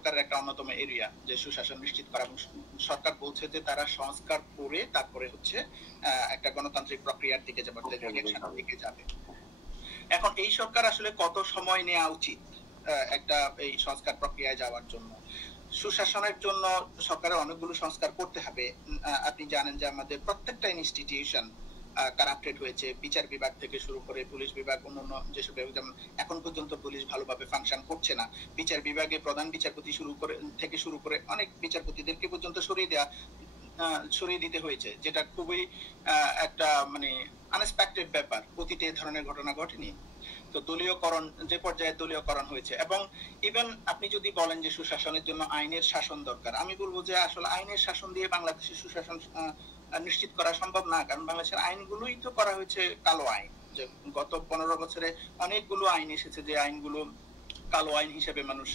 সরকারের একটা অন্যতম এরিয়া যে সুশাসন নিশ্চিত করা, এবং সরকার বলছে যে তারা সংস্কার করে তারপরে হচ্ছে একটা গণতান্ত্রিক প্রক্রিয়ার দিকে যাবে, ইলেকশনের দিকে যাবে। এখন এই সরকার আসলে কত সময় নেওয়া উচিত একটা এই সংস্কার প্রক্রিয়ায় যাওয়ার জন্য? সুশাসনের জন্য সরকারের অনেকগুলো সংস্কার করতে হবে। আপনি জানেন যে আমাদের প্রত্যেকটা ইনস্টিটিউশন কারাপ্টেড হয়েছে, বিচার বিভাগ থেকে শুরু করে পুলিশ বিভাগ, অন্যান্য যেসব বিভাগ, যেমন এখন পর্যন্ত পুলিশ ভালোভাবে ফাংশন করছে না। বিচার বিভাগে প্রধান বিচারপতি থেকে শুরু করে অনেক বিচারপতিদেরকে পর্যন্ত সরিয়ে দিতে হয়েছে, যেটা খুবই একটা মানে আনএক্সপেক্টেড ব্যাপার। অতীতে এই ধরনের ঘটনা ঘটেনি। তো দলীয়করণ, যে পর্যায়ে দলীয়করণ হয়েছে, এবং ইভেন আপনি যদি বলেন যে সুশাসনের জন্য আইনের শাসন দরকার, আমি বলবো যে আসলে আইনের শাসন দিয়ে বাংলাদেশের সুশাসন নিশ্চিত করা সম্ভব না। কারণ বাংলাদেশের আইনগুলোই তো করা হয়েছে কালো আইন। যে গত 15 বছরে অনেকগুলো আইন এসেছে যে আইনগুলো কালো আইন হিসেবে মানুষ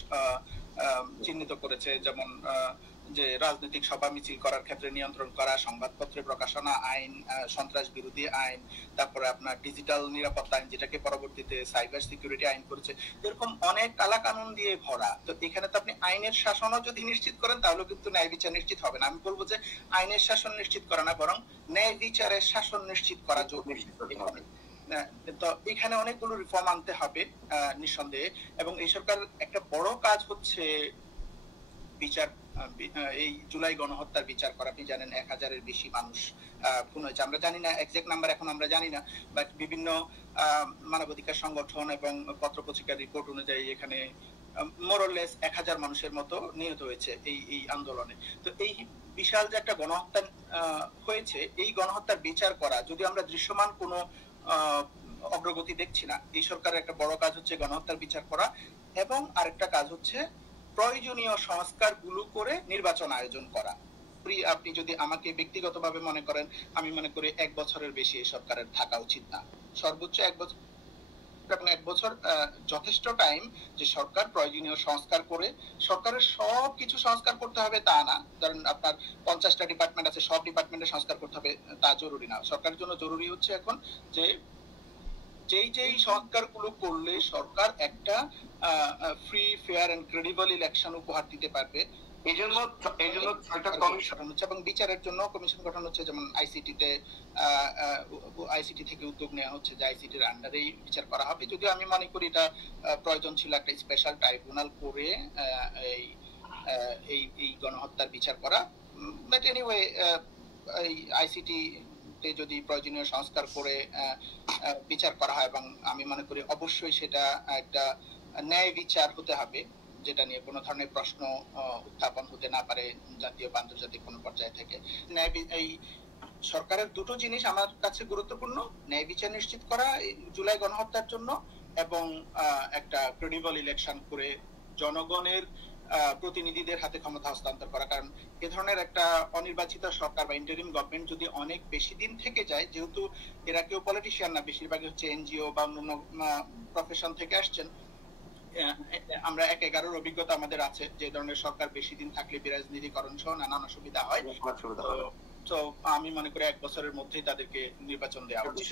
চিহ্নিত করেছে। যেমন যে রাজনৈতিক সভা মিছিল করার ক্ষেত্রে নিয়ন্ত্রণ করা, সংবাদপত্রে প্রকাশনা আইন, সন্ত্রাস বিরোধী আইন, তারপরে আপনার ডিজিটাল নিরাপত্তা আইন, যেটাকে পরবর্তীতে সাইবার সিকিউরিটি আইন করেছে। এরকম অনেক কালা কানুন দিয়ে ভরা। তো এখানে তো আপনি আইনের শাসনও যদি নিশ্চিত করেন তাহলে কিন্তু ন্যায় বিচার নিশ্চিত হবে না। আমি বলবো যে আইনের শাসন নিশ্চিত করা না, বরং ন্যায় বিচারের শাসন নিশ্চিত করা জরুরি। তো এখানে অনেকগুলো রিফর্ম আনতে হবে নিঃসন্দেহে। এবং এই সরকার একটা বড় কাজ হচ্ছে বিচার, এই জুলাই গণহত্যার বিচার করা। আপনি জানেন 1000-এর বেশি মানুষ খুন হয়েছে। আমরা জানি না এক্সাক্ট নাম্বার, এখন আমরা জানি না, বাট বিভিন্ন মানবাধিকার সংগঠন এবং পত্রপত্রিকার রিপোর্ট অনুযায়ী এখানে মোরলেস 1000 মানুষের মতো নিহত হয়েছে এই আন্দোলনে। তো এই বিশাল যে একটা গণহত্যা হয়েছে, এই গণহত্যার বিচার করা, যদি আমরা দৃশ্যমান কোনো অগ্রগতি দেখছি না। এই সরকারের একটা বড় কাজ হচ্ছে গণহত্যার বিচার করা, এবং আরেকটা কাজ হচ্ছে প্রয়োজনীয় সংস্কার গুলো করে নির্বাচন আয়োজন করা। আপনি যদি আমাকে ব্যক্তিগতভাবে মনে করেন, আমি মনে করি 1 বছরের বেশি এই সরকারের থাকা উচিত না। সর্বোচ্চ 1 বছর, এবং 1 বছর যথেষ্ট টাইম যে সরকার প্রয়োজনীয় সংস্কার করে। সরকারের সব কিছু সংস্কার করতে হবে তা না। ধরেন আপনার 50টা ডিপার্টমেন্ট আছে, সব ডিপার্টমেন্টে সংস্কার করতে হবে তা জরুরি না। সরকারের জন্য জরুরি হচ্ছে এখন যে যেই সংস্কারগুলো করলে সরকার একটা free, fair and credible election উপহার দিতে পারবে। এই জন্য একটা কমিশন হচ্ছে, এবং বিচারের জন্য কমিশন গঠন হচ্ছে। যেমন আইসিটি থেকে উদ্যোগ নেওয়া হচ্ছে যে আইসিটির আন্ডারেই বিচার করা হবে। যদিও আমি মনে করি এটা প্রয়োজন ছিল একটা স্পেশাল ট্রাইব্যুনাল করে এই গণহত্যার বিচার করা। বাট এনিওয়ে, এই আইসিটি যদি প্রয়োজনীয় সংস্কার করে বিচার করা হয়, এবং আমি মনে করি অবশ্যই সেটা একটা ন্যায় বিচার হতে হবে, যেটা নিয়ে কোনো ধরনের প্রশ্ন উত্থাপন হতে না পারে জাতীয় বা আন্তর্জাতিক কোনো পর্যায় থেকে। এই সরকারের দুটো জিনিস আমার কাছে গুরুত্বপূর্ণ: ন্যায় বিচার নিশ্চিত করা জুলাই গণহত্যার জন্য, এবং একটা ক্রেডিবল ইলেকশন করে জনগণের প্রতিনিধিদের হাতে ক্ষমতা হস্তান্তর করা। কারণ এ ধরনের একটা অনির্বাচিত সরকার বা ইন্টারিম গভর্নমেন্ট যদি অনেক বেশি দিন থেকে যায়, যেহেতু এরা কেউ পলিটিশিয়ান না, বেশিরভাগই হচ্ছে এনজিও বা অন্যান্য প্রফেশন থেকে আসছেন, আমরা 11-র অভিজ্ঞতা আমাদের আছে, যে ধরনের সরকার বেশি দিন থাকলে বিরাজনীতিকরণ সহ নানান অসুবিধা হয়। তো আমি মনে করি 1 বছরের মধ্যেই তাদেরকে নির্বাচন দেওয়া উচিত।